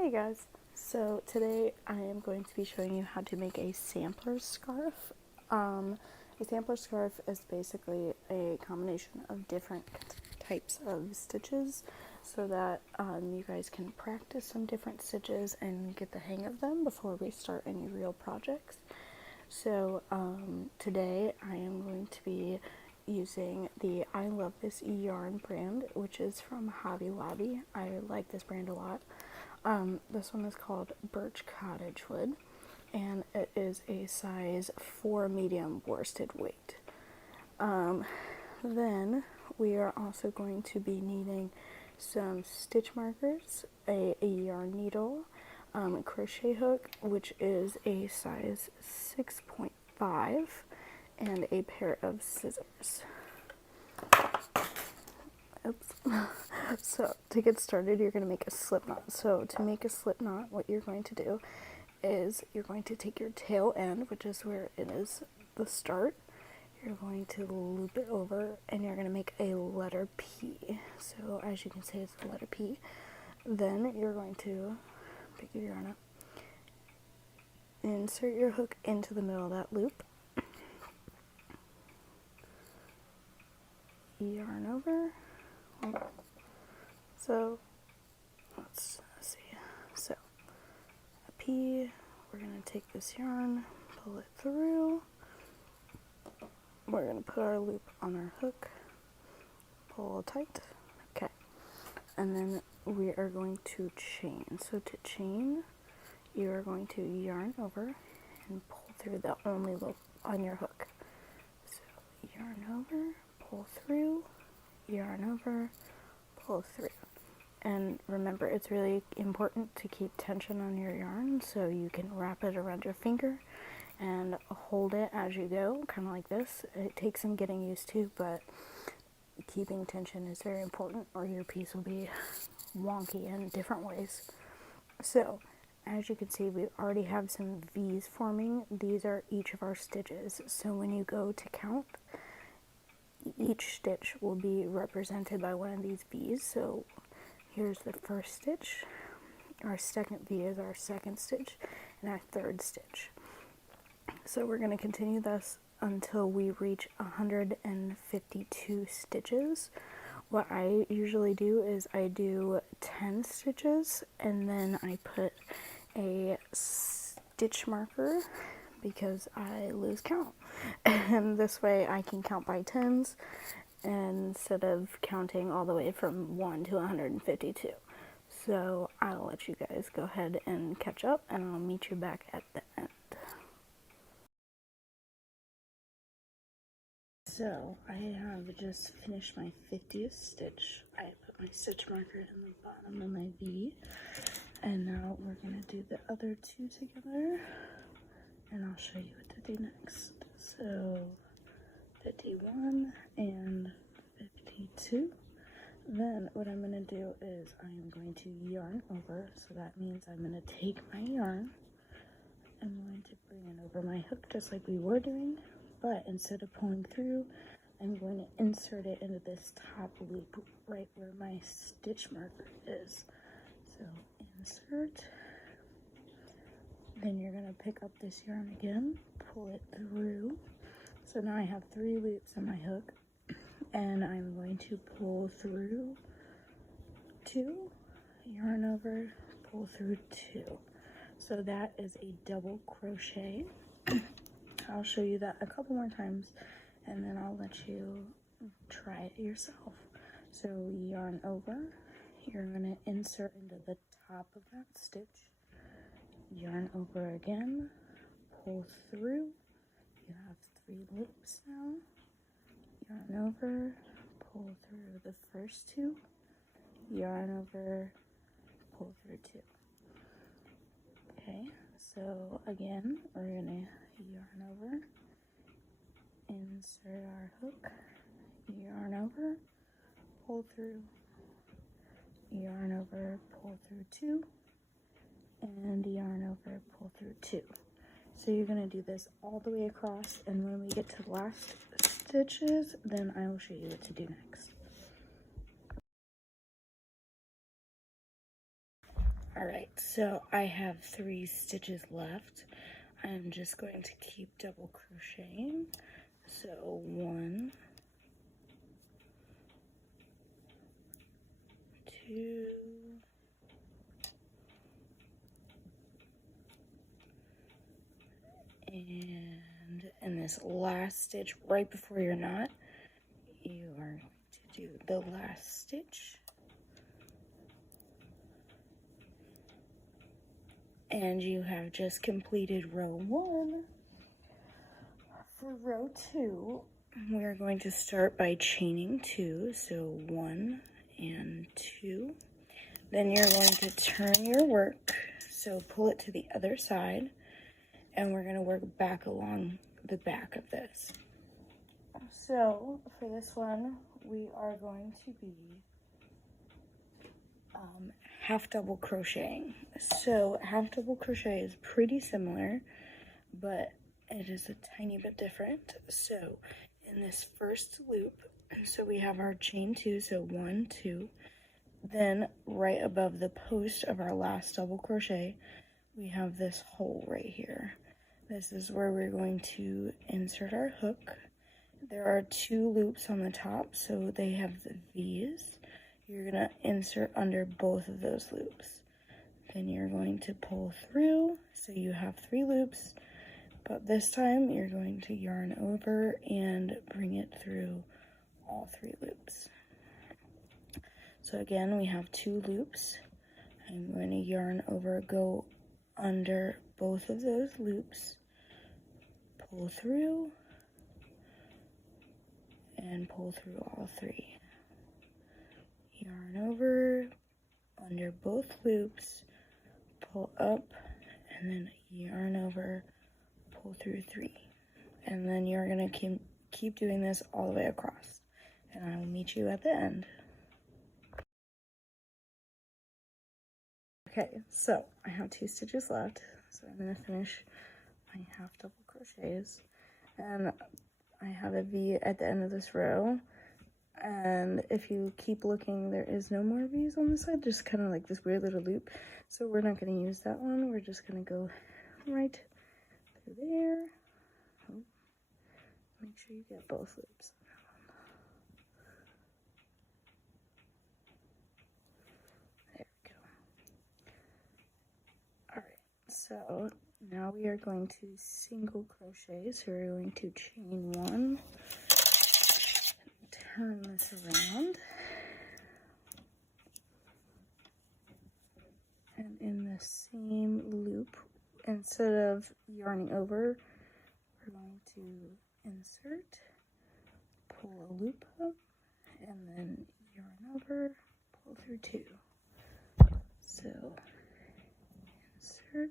Hey guys, so today I am going to be showing you how to make a sampler scarf. A sampler scarf is basically a combination of different types of stitches so that you guys can practice some different stitches and get the hang of them before we start any real projects. So today I am going to be using the I Love This yarn brand, which is from Hobby Lobby. I like this brand a lot. This one is called Birch Cottage wood, and it is a size 4 medium worsted weight. Then we are also going to be needing some stitch markers, a yarn needle, a crochet hook, which is a size 6.5, and a pair of scissors. Oops. So to get started, you're going to make a slip knot. So to make a slip knot, what you're going to do is you're going to take your tail end, which is where it is the start. You're going to loop it over and you're going to make a letter P. So as you can see, it's the letter P. Then you're going to pick your yarn up, insert your hook into the middle of that loop, yarn over. So let's see. So a P, we're going to take this yarn, pull it through. We're going to put our loop on our hook, pull tight. Okay. And then we are going to chain. So to chain, you are going to yarn over and pull through the only loop on your hook. So yarn over, pull through, yarn over, pull through. And remember, it's really important to keep tension on your yarn so you can wrap it around your finger and hold it as you go, kind of like this. It takes some getting used to, but keeping tension is very important or your piece will be wonky in different ways. So as you can see, we already have some V's forming. These are each of our stitches. So when you go to count, each stitch will be represented by one of these V's. So here's the first stitch, our second V is our second stitch, and our third stitch. So we're going to continue this until we reach 152 stitches. What I usually do is I do 10 stitches and then I put a stitch marker because I lose count. And this way I can count by tens instead of counting all the way from 1 to 152. So I'll let you guys go ahead and catch up and I'll meet you back at the end. So I have just finished my 50th stitch. I put my stitch marker in the bottom of my V, and now we're going to do the other two together and I'll show you what to do next. So 51 and 52. Then what I'm going to do is I'm going to yarn over, so that means I'm going to take my yarn, I'm going to bring it over my hook just like we were doing, but instead of pulling through, I'm going to insert it into this top loop right where my stitch marker is. So insert, then you're going to pick up this yarn again, pull it through. So now I have 3 loops on my hook, and I'm going to pull through 2, yarn over, pull through 2. So that is a double crochet. I'll show you that a couple more times and then I'll let you try it yourself. So yarn over, you're going to insert into the top of that stitch, yarn over again, pull through. You have 3 loops now, yarn over, pull through the first 2, yarn over, pull through 2. Okay, so again, we're gonna yarn over, insert our hook, yarn over, pull through, yarn over, pull through 2, and yarn over, pull through 2. So you're going to do this all the way across, and when we get to the last stitches, then I will show you what to do next. Alright, so I have 3 stitches left. I'm just going to keep double crocheting. So 1, 2, and in this last stitch right before your knot, you are going to do the last stitch. And you have just completed row 1. For row 2, we are going to start by chaining 2, so 1 and 2. Then you're going to turn your work, so pull it to the other side, and we're going to work back along the back of this. So for this one, we are going to be half double crocheting. So half double crochet is pretty similar, but it is a tiny bit different. So in this first loop, so we have our chain 2, so 1, 2. Then right above the post of our last double crochet, we have this hole right here. This is where we're going to insert our hook. There are 2 loops on the top, so they have the V's. You're gonna insert under both of those loops. Then you're going to pull through, so you have 3 loops, but this time you're going to yarn over and bring it through all 3 loops. So again, we have 2 loops. I'm going to yarn over, go under both of those loops, pull through, and pull through all 3. Yarn over, under both loops, pull up, and then yarn over, pull through 3. And then you're going to keep doing this all the way across. And I will meet you at the end. Okay, so I have 2 stitches left, so I'm going to finish my half double crochets. And I have a V at the end of this row. And if you keep looking, there is no more V's on this side, just kind of like this weird little loop. So we're not going to use that one. We're just going to go right through there. Oh, make sure you get both loops. There we go. Alright, so now we are going to single crochet. So we're going to chain 1. Turn this around, and in the same loop, instead of yarning over, we're going to insert, pull a loop up, and then yarn over, pull through 2. So insert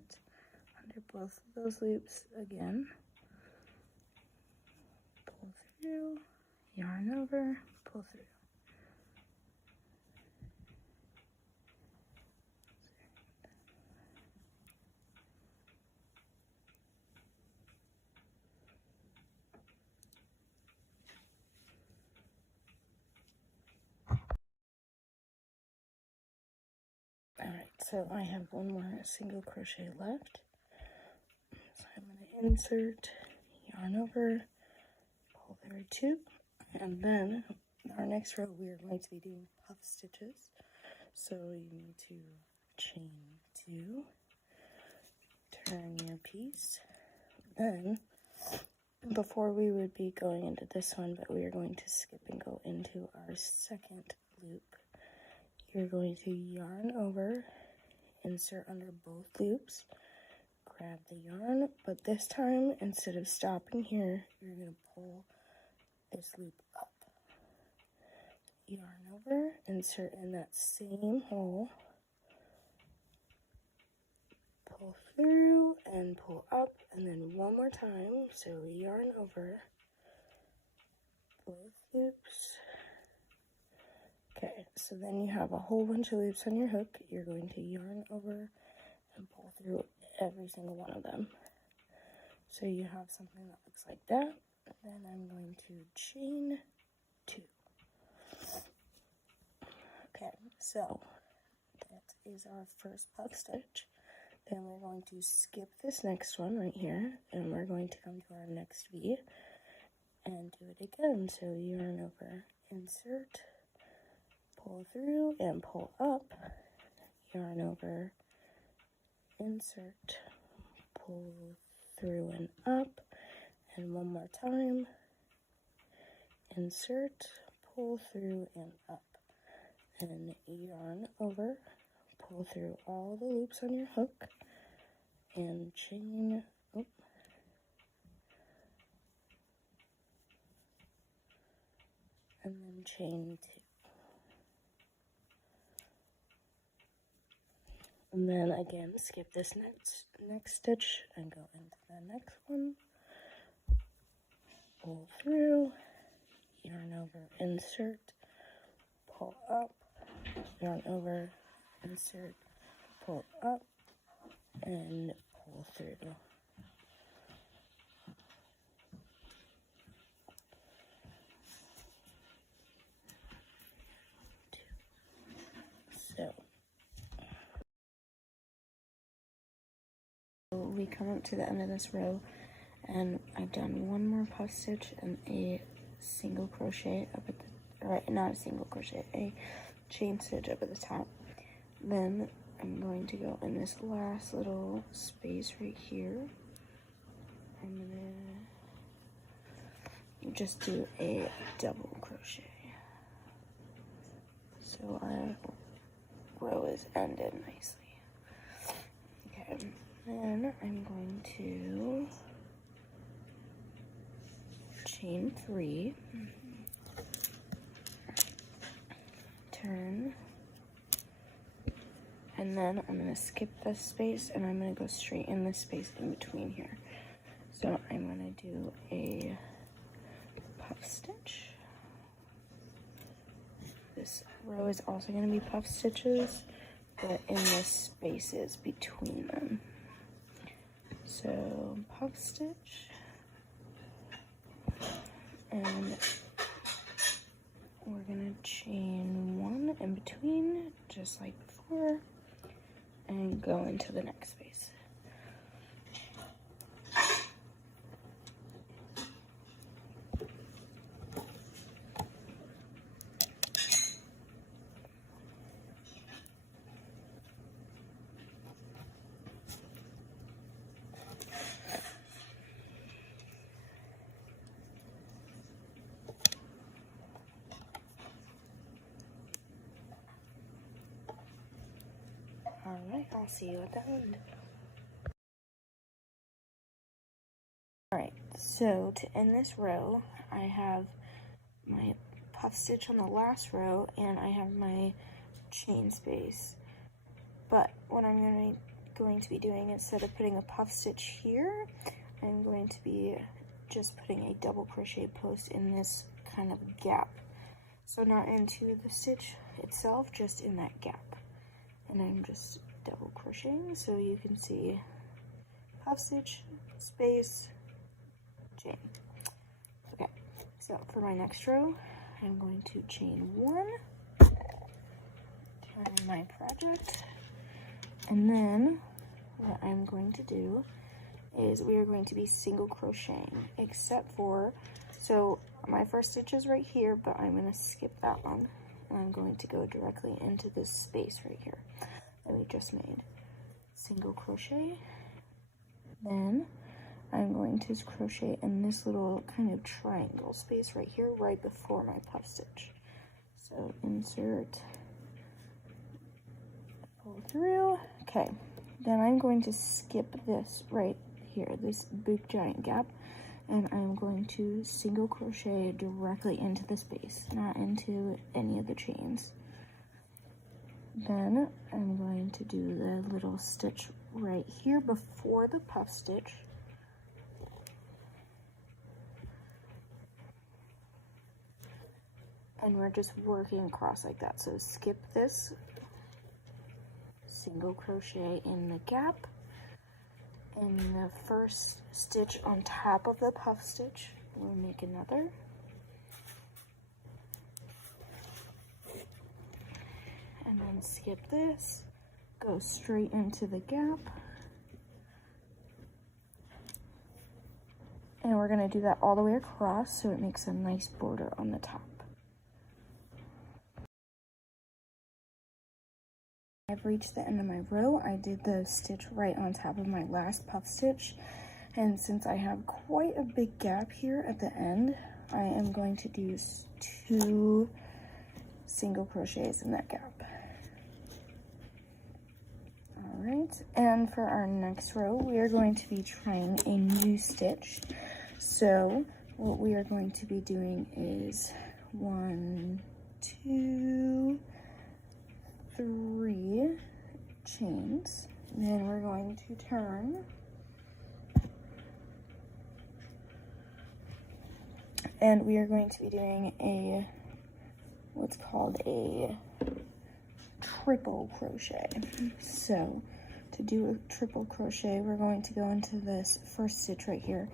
under both of those loops again, pull through, yarn over, pull through. Alright, so I have 1 more single crochet left. So I'm going to insert, yarn over, pull through 2. And then our next row we are going to be doing puff stitches. So you need to chain 2, turn your piece. Then before we would be going into this one, but we are going to skip and go into our second loop. You're going to yarn over, insert under both loops, grab the yarn, but this time instead of stopping here, you're going to pull this loop up. Yarn over, insert in that same hole, pull through and pull up, and then 1 more time. So yarn over both loops. Okay, so then you have a whole bunch of loops on your hook. You're going to yarn over and pull through every single one of them. So you have something that looks like that. Then I'm going to chain 2. Okay, so that is our first puff stitch. Then we're going to skip this next one right here, and we're going to come to our next V and do it again. So yarn over, insert, pull through and pull up, yarn over, insert, pull through and up, and one more time, insert, pull through and up, and yarn over, pull through all the loops on your hook, and chain, and then chain 2. And then again, skip this next stitch and go into the next one, pull through, yarn over, insert, pull up, yarn over, insert, pull up, and pull through. So we come up to the end of this row, and I've done one more puff stitch and a single crochet up at the, or not a single crochet, a chain stitch up at the top. Then I'm going to go in this last little space right here. I'm gonna just do a double crochet. So our row is ended nicely. Okay, then I'm going to chain 3, turn, and then I'm going to skip this space and I'm going to go straight in this space in between here. So I'm going to do a puff stitch. This row is also going to be puff stitches, but in the spaces between them. So puff stitch, and we're going to chain 1 in between, just like before, and go into the next space. Alright, I'll see you at the end. Alright, so to end this row, I have my puff stitch on the last row and I have my chain space. But what I'm going to be doing, instead of putting a puff stitch here, I'm going to be just putting a double crochet post in this kind of gap. So not into the stitch itself, just in that gap. And I'm just double crocheting so you can see puff stitch, space, chain. Okay, so for my next row, I'm going to chain 1, turn my project, and then what I'm going to do is we are going to be single crocheting, except for, so my first stitch is right here, but I'm going to skip that one. And I'm going to go directly into this space right here that we just made. Single crochet. Then I'm going to crochet in this little kind of triangle space right here, right before my puff stitch. So insert, pull through. Okay, then I'm going to skip this right here, this big giant gap, and I'm going to single crochet directly into the space, not into any of the chains. Then I'm going to do the little stitch right here before the puff stitch. And we're just working across like that. So skip this, single crochet in the gap, and the first stitch on top of the puff stitch, we'll make another. And then skip this, go straight into the gap. And we're going to do that all the way across so it makes a nice border on the top. I've reached the end of my row. I did the stitch right on top of my last puff stitch. And since I have quite a big gap here at the end, I am going to do 2 single crochets in that gap. All right, and for our next row, we are going to be trying a new stitch. So what we are going to be doing is 1, 2, 3 chains. Then we're going to turn. And we are going to be doing what's called a triple crochet. So to do a triple crochet, we're going to go into this first stitch right here.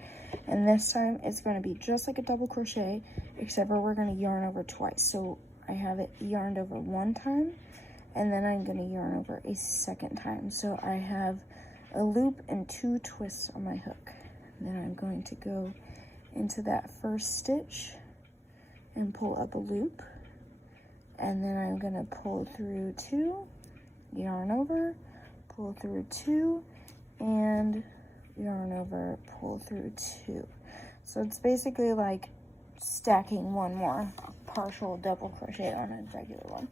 And this time it's going to be just like a double crochet, except for we're going to yarn over twice. So I have it yarned over one time, and then I'm going to yarn over a second time. So I have a loop and 2 twists on my hook. And then I'm going to go into that first stitch and pull up a loop, and then I'm going to pull through 2, yarn over, pull through 2, and yarn over, pull through 2. So it's basically like stacking one more partial double crochet on a regular one.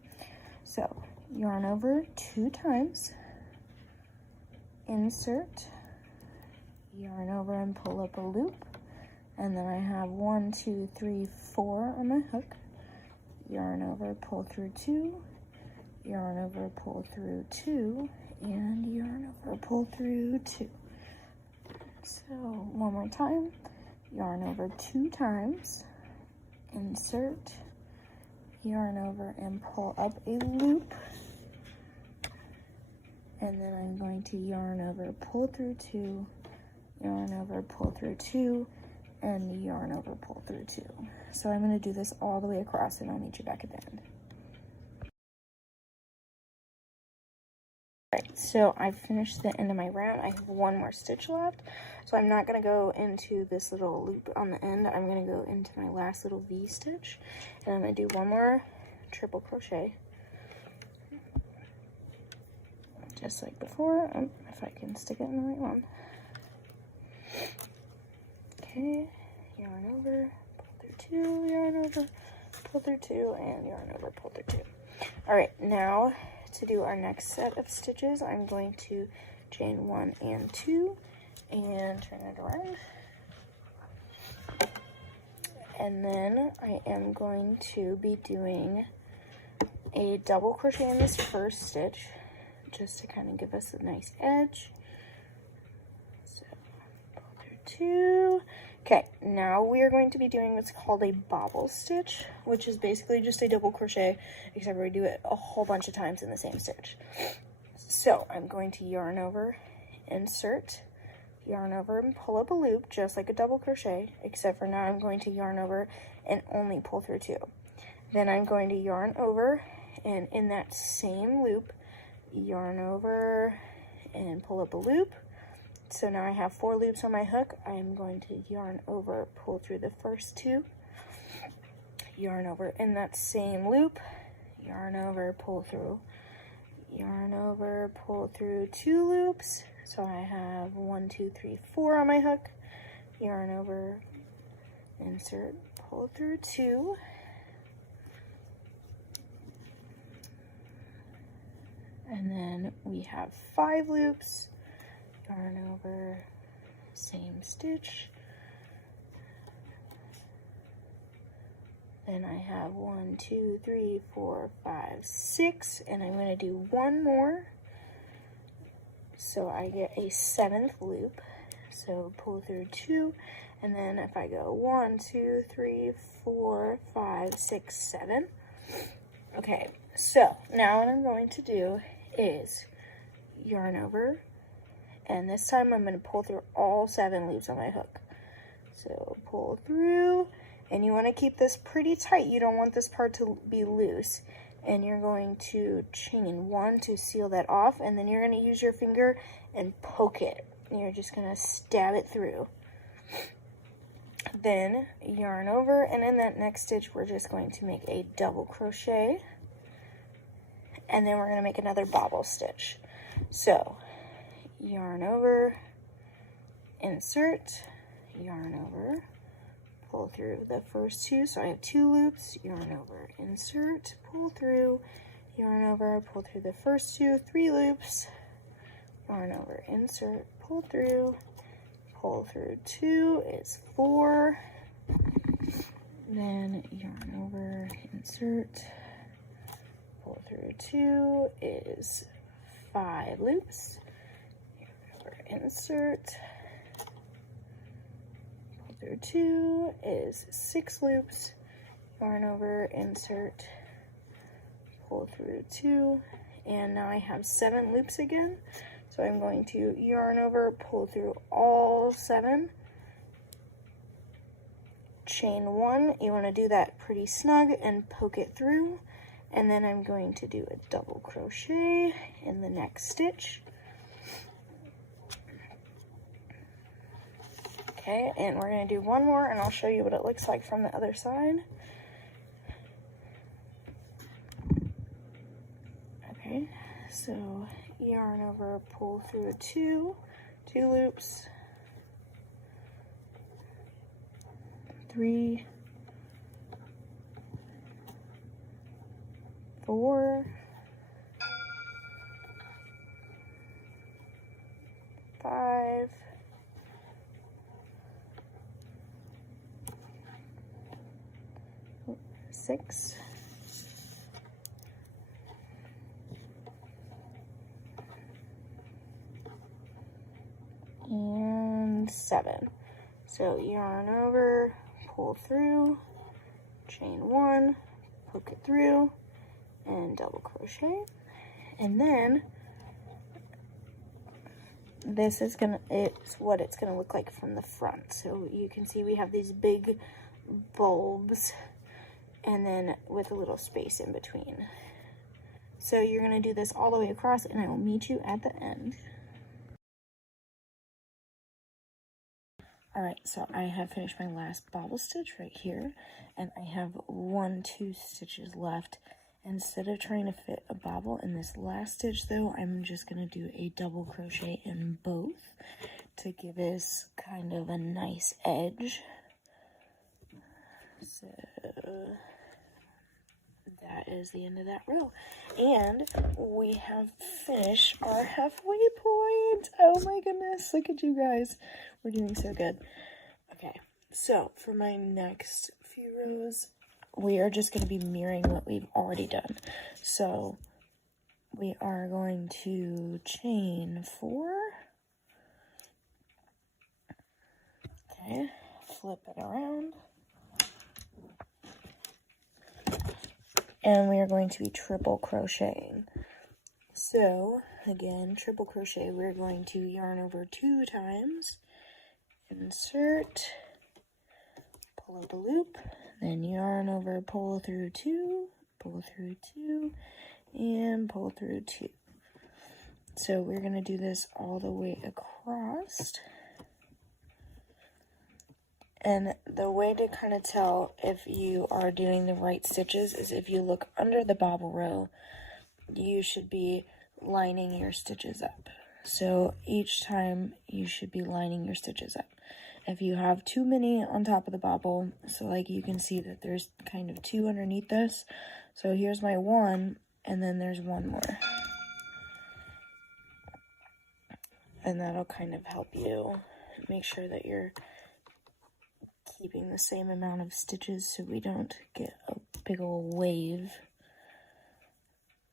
So yarn over 2 times, insert, yarn over and pull up a loop, and then I have 1, 2, 3, 4 on my hook, yarn over, pull through 2, yarn over, pull through 2, and yarn over, pull through 2. So one more time, yarn over 2 times, insert, yarn over and pull up a loop, and then I'm going to yarn over, pull through 2, yarn over, pull through 2, and yarn over, pull through 2. So I'm going to do this all the way across, and I'll meet you back at the end. Alright, so I've finished the end of my round. I have 1 more stitch left, so I'm not going to go into this little loop on the end. I'm going to go into my last little V stitch, and I'm going to do 1 more triple crochet, just like before. If I can stick it in the right one. Okay, yarn over, pull through 2, yarn over, pull through 2, and yarn over, pull through 2. All right, now to do our next set of stitches, I'm going to chain 1 and 2 and turn it around. And then I am going to be doing a double crochet in this first stitch, just to kind of give us a nice edge. So pull through 2. Okay, now we are going to be doing what's called a bobble stitch, which is basically just a double crochet, except we do it a whole bunch of times in the same stitch. So I'm going to yarn over, insert, yarn over and pull up a loop, just like a double crochet, except for now I'm going to yarn over and only pull through 2. Then I'm going to yarn over, and in that same loop, yarn over and pull up a loop. So now I have 4 loops on my hook. I am going to yarn over, pull through the first 2, yarn over in that same loop, yarn over, pull through, yarn over, pull through 2 loops. So I have 1, 2, 3, 4 on my hook, yarn over, insert, pull through 2, and then we have 5 loops, yarn over, same stitch, then I have 1, 2, 3, 4, 5, 6, and I'm going to do 1 more, so I get a 7th loop. So pull through 2, and then if I go 1, 2, 3, 4, 5, 6, 7. Okay, so now what I'm going to do is yarn over, and this time I'm going to pull through all 7 loops on my hook. So pull through, and you want to keep this pretty tight. You don't want this part to be loose. and you're going to chain 1 to seal that off, and then you're going to use your finger and poke it. You're just going to stab it through. Then yarn over, and in that next stitch we're just going to make a double crochet, and then we're going to make another bobble stitch. So yarn over, insert, yarn over, pull through the first 2, so I have 2 loops, yarn over, insert, pull through, yarn over, pull through the first 2, 3 loops, yarn over, insert, pull through 2 is 4, then yarn over, insert, pull through 2 is 5 loops, yarn over, insert, pull through 2 is 6 loops, yarn over, insert, pull through 2, and now I have 7 loops again. So I'm going to yarn over, pull through all 7, chain 1, you want to do that pretty snug and poke it through, and then I'm going to do a double crochet in the next stitch. Okay, and we're going to do one more, and I'll show you what it looks like from the other side. Okay, so yarn over, pull through 2 loops, 3, 4, 5, 6, and 7. So yarn over, pull through, chain 1, poke it through, and double crochet. And then this is it's what it's gonna look like from the front. So you can see we have these big bulbs, and then with a little space in between. So you're gonna do this all the way across, and I will meet you at the end. All right, so I have finished my last bobble stitch right here, and I have 2 stitches left. Instead of trying to fit a bobble in this last stitch though, I'm just gonna do a double crochet in both to give us kind of a nice edge. So that is the end of that row, and we have finished our halfway point. Oh my goodness, look at you guys, we're doing so good. Okay, so for my next few rows, we are just going to be mirroring what we've already done. So we are going to chain 4, okay, flip it around, and we are going to be triple crocheting. So again, triple crochet, we're going to yarn over 2 times, insert, pull up a loop, then yarn over, pull through 2, and pull through 2. So we're going to do this all the way across. And the way to kind of tell if you are doing the right stitches is if you look under the bobble row, you should be lining your stitches up. So each time you should be lining your stitches up. If you have too many on top of the bobble, so like you can see that there's kind of 2 underneath this. So here's my 1, and then there's 1 more. And that'll kind of help you make sure that you're keeping the same amount of stitches so we don't get a big old wave.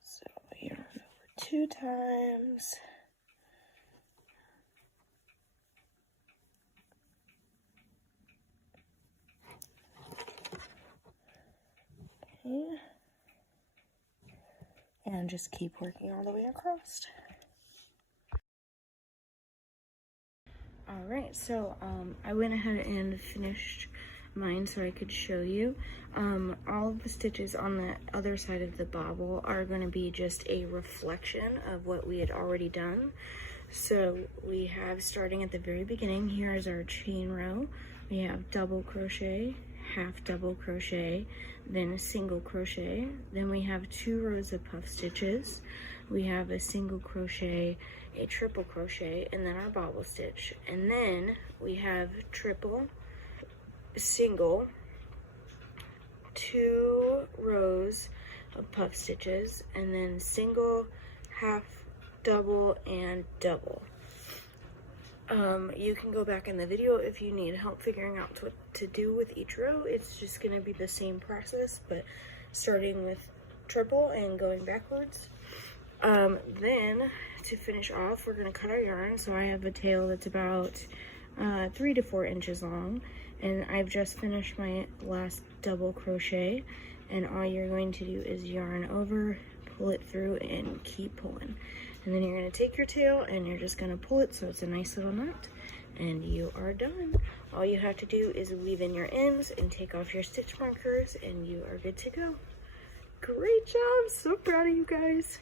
So yarn over 2 times. And just keep working all the way across. Alright, so I went ahead and finished mine so I could show you. All of the stitches on the other side of the bobble are going to be just a reflection of what we had already done. So we have, starting at the very beginning, here is our chain row. We have double crochet, half double crochet, then a single crochet, then we have 2 rows of puff stitches, we have a single crochet, a triple crochet, and then our bobble stitch, and then we have triple, single, 2 rows of puff stitches, and then single, half, double, and double. You can go back in the video if you need help figuring out what to do with each row. It's just going to be the same process, but starting with triple and going backwards. Then to finish off, we're going to cut our yarn. So I have a tail that's about 3 to 4 inches long, and I've just finished my last double crochet, and all you're going to do is yarn over, pull it through, and keep pulling. And then you're going to take your tail and you're just going to pull it so it's a nice little knot, and you are done. All you have to do is weave in your ends and take off your stitch markers, and you are good to go. Great job! So proud of you guys.